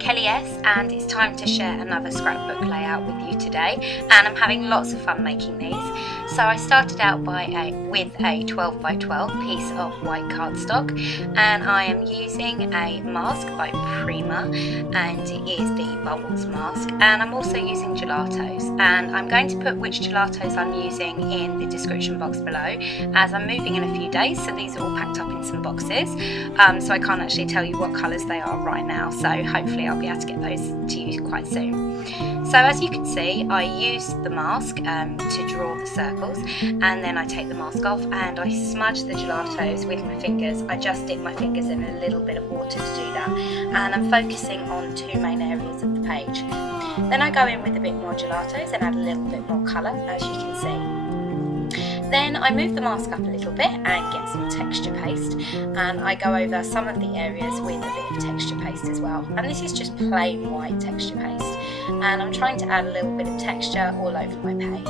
Kelly S, and it's time to share another scrapbook layout with you today, and I'm having lots of fun making these. So I started out with a 12 by 12 piece of white cardstock, and I am using a mask by Prima, and it is the Bubbles mask, and I'm also using gelatos, and I'm going to put which gelatos I'm using in the description box below, as I'm moving in a few days, so these are all packed up in some boxes, so I can't actually tell you what colours they are right now, so hopefully I'll be able to get those to you quite soon. So as you can see, I used the mask to draw the circles, and then I take the mask off and I smudge the gelatos with my fingers. I just dip my fingers in a little bit of water to do that, and I'm focusing on two main areas of the page. Then I go in with a bit more gelatos and add a little bit more colour, as you can see. Then I move the mask up a little bit and get some texture paste, and I go over some of the areas with a bit of texture paste as well, and this is just plain white texture paste, and I'm trying to add a little bit of texture all over my page.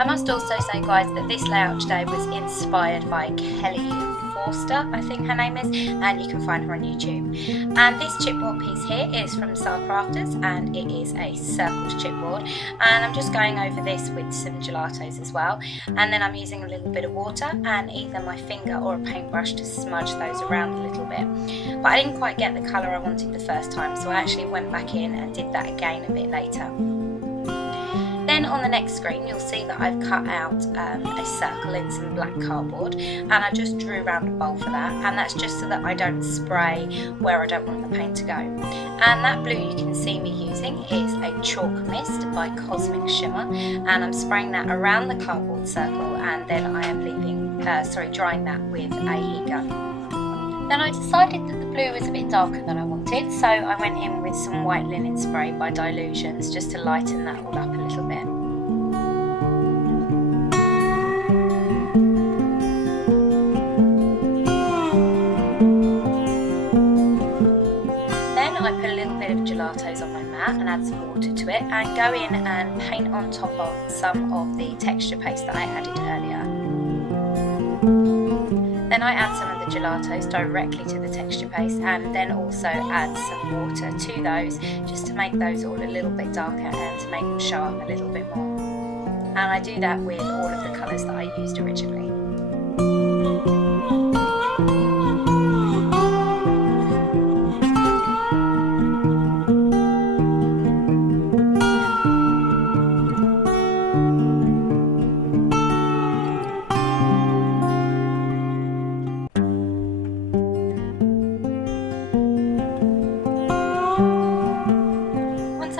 I must also say, guys, that this layout today was inspired by Kelly Forster, I think her name is, and you can find her on YouTube. And this chipboard piece here is from Crafters, and it is a circled chipboard, and I'm just going over this with some gelatos as well, and then I'm using a little bit of water and either my finger or a paintbrush to smudge those around a little bit. But I didn't quite get the colour I wanted the first time, so I actually went back in and did that again a bit later. Then on the next screen you'll see that I've cut out a circle in some black cardboard, and I just drew around a bowl for that, and that's just so that I don't spray where I don't want the paint to go. And that blue you can see me using is a chalk mist by Cosmic Shimmer, and I'm spraying that around the cardboard circle, and then I am drying that with a heat gun. Then I decided that the blue was a bit darker than I wanted, so I went in with some white linen spray by Dilutions just to lighten that all up a little bit. Then I put a little bit of gelatos on my mat and add some water to it, and go in and paint on top of some of the texture paste that I added earlier. Then I add some of the gelatos directly to the texture paste, and then also add some water to those just to make those all a little bit darker and to make them show up a little bit more. And I do that with all of the colours that I used originally.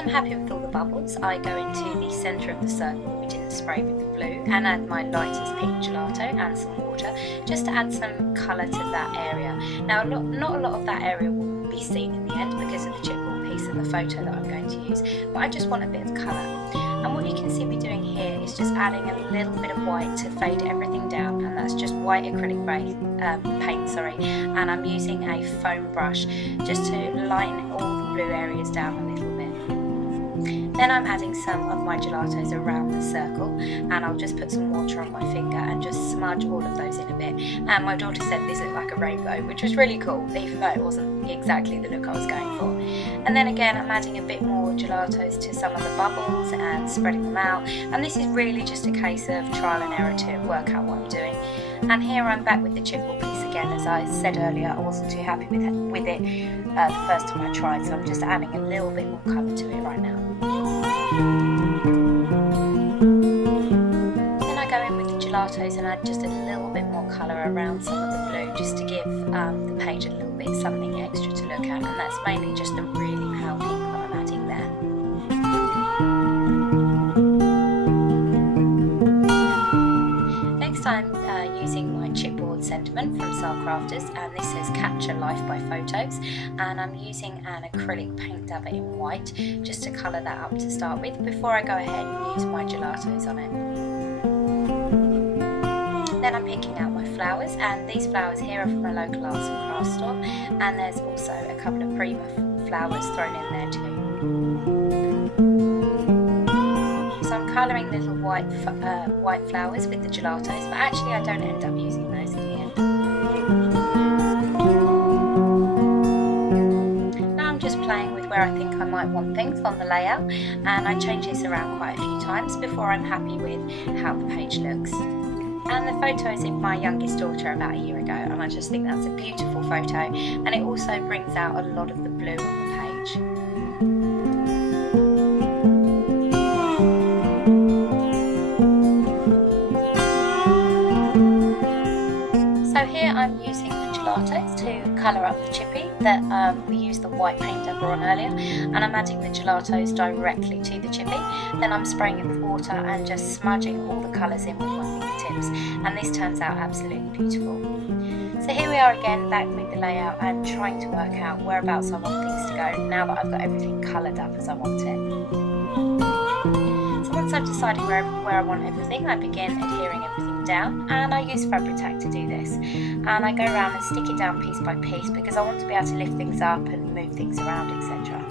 Happy with all the bubbles, I go into the centre of the circle we didn't spray with the blue and add my lightest pink gelato and some water just to add some colour to that area. Now not a lot of that area will be seen in the end because of the chipboard piece and the photo that I'm going to use, but I just want a bit of colour. And what you can see me doing here is just adding a little bit of white to fade everything down, and that's just white acrylic paint, and I'm using a foam brush just to lighten all the blue areas down a little bit. Then I'm adding some of my gelatos around the circle, and I'll just put some water on my finger and just smudge all of those in a bit. And my daughter said this looked like a rainbow, which was really cool, even though it wasn't exactly the look I was going for. And then again I'm adding a bit more gelatos to some of the bubbles and spreading them out, and this is really just a case of trial and error to work out what I'm doing. And here I'm back with the chipboard piece again. As I said earlier, I wasn't too happy with it the first time I tried, so I'm just adding a little bit more colour to it right now. Then I go in with the gelatos and add just a little bit more colour around some of the blue, just to give the page a little bit something extra to look at, and that's mainly just the really pale pink that I'm adding there. Next I'm using my chipboard sentiment from Crafters, and this says Capture Life by Photos, and I'm using an acrylic paint dabber in white just to colour that up to start with before I go ahead and use my gelatos on it. Then I'm picking out my flowers, and these flowers here are from a local arts and crafts store, and there's also a couple of Prima flowers thrown in there too. So I'm colouring little white flowers with the gelatos, but actually I don't end up using those in the end. where I think I might want things on the layout, and I change this around quite a few times before I'm happy with how the page looks. And the photo is of my youngest daughter about a year ago, and I just think that's a beautiful photo, and it also brings out a lot of the blue on the page. So here I'm using the gelatos to colour up the chippy that we used the white paint dabber on earlier, and I'm adding the gelatos directly to the chippy. Then I'm spraying it with water and just smudging all the colours in with my fingertips, and this turns out absolutely beautiful. So here we are again, back with the layout and trying to work out whereabouts I want things to go now that I've got everything coloured up as I want it. So once I've decided where I want everything, I begin adhering everything down, and I use fabric tack to do this, and I go around and stick it down piece by piece because I want to be able to lift things up and move things around, etc.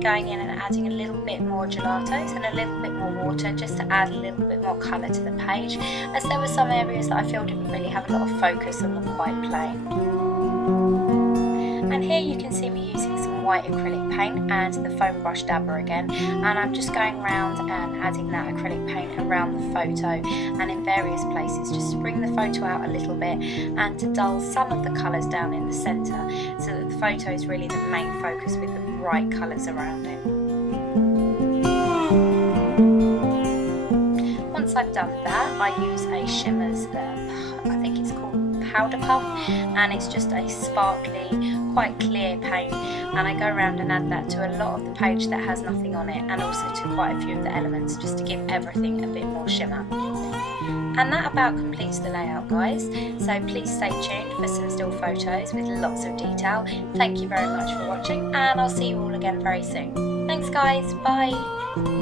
Going in and adding a little bit more gelatos and a little bit more water just to add a little bit more colour to the page, as there were some areas that I feel didn't really have a lot of focus and were quite plain. And here you can see me using some white acrylic paint and the foam brush dabber again, and I'm just going around and adding that acrylic paint around the photo and in various places just to bring the photo out a little bit and to dull some of the colours down in the centre so that the photo is really the main focus with the bright colours around it. Once I've done that, I use a Shimmer's, I think it's called Powder Puff, and it's just a sparkly, quite clear paint, and I go around and add that to a lot of the page that has nothing on it, and also to quite a few of the elements just to give everything a bit more shimmer. And that about completes the layout, guys, so please stay tuned for some still photos with lots of detail. Thank you very much for watching, and I'll see you all again very soon. Thanks guys, bye!